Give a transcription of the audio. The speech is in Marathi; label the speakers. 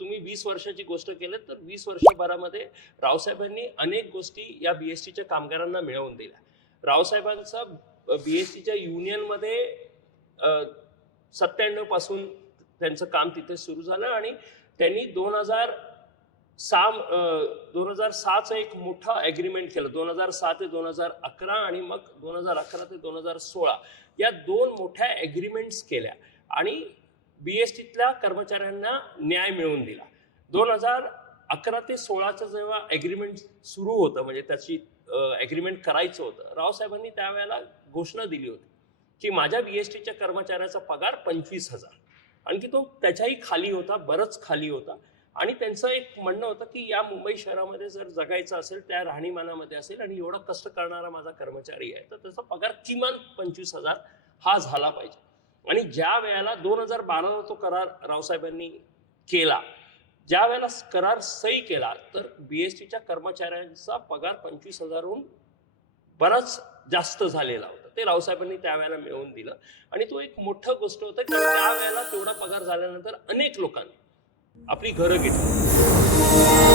Speaker 1: तुम्ही वीस वर्षाची गोष्ट केलं तर वीस वर्षभरामध्ये रावसाहेबांनी अनेक गोष्टी या बीएसटीच्या कामगारांना मिळवून दिल्या. रावसाहेबांचा बीएसटीच्या युनियनमध्ये सत्त्याण्णवपासून त्यांचं काम तिथे सुरू झालं आणि त्यांनी दोन हजार सहा दोन हजार सहाचं एक मोठा ॲग्रीमेंट केलं. दोन हजार सहा ते दोन हजार अकरा आणि मग दोन हजार अकरा ते दोन हजार सोळा या दोन मोठ्या ॲग्रीमेंट्स केल्या. आणि बी एस टीतल्या कर्मचाऱ्यांना न्याय मिळवून दिला. दोन हजार अकरा ते सोळाचं जेव्हा ॲग्रीमेंट सुरू होतं म्हणजे त्याची ॲग्रीमेंट करायचं होतं रावसाहेबांनी त्यावेळेला घोषणा दिली होती की माझ्या बी एस टीच्या कर्मचाऱ्याचा पगार पंचवीस हजार. आणखी तो त्याच्याही खाली होता बरंच खाली होता. आणि त्यांचं एक म्हणणं होतं की या मुंबई शहरामध्ये जर जगायचं असेल त्या राहणीमानामध्ये असेल आणि एवढा कष्ट करणारा माझा कर्मचारी आहे तर त्याचा पगार किमान पंचवीस हजार हा झाला पाहिजे. आणि ज्या वेळेला दोन हजार बाराला तो करार रावसाहेबांनी केला ज्या वेळेला करार सही केला तर बी एस टीच्या कर्मचाऱ्यांचा पगार पंचवीस हजारहून बराच जास्त झालेला होता. ते रावसाहेबांनी त्यावेळेला मिळवून दिलं. आणि तो एक मोठं गोष्ट होतं की त्यावेळेला तेवढा पगार झाल्यानंतर अनेक लोकांनी आपली घरं घेतली.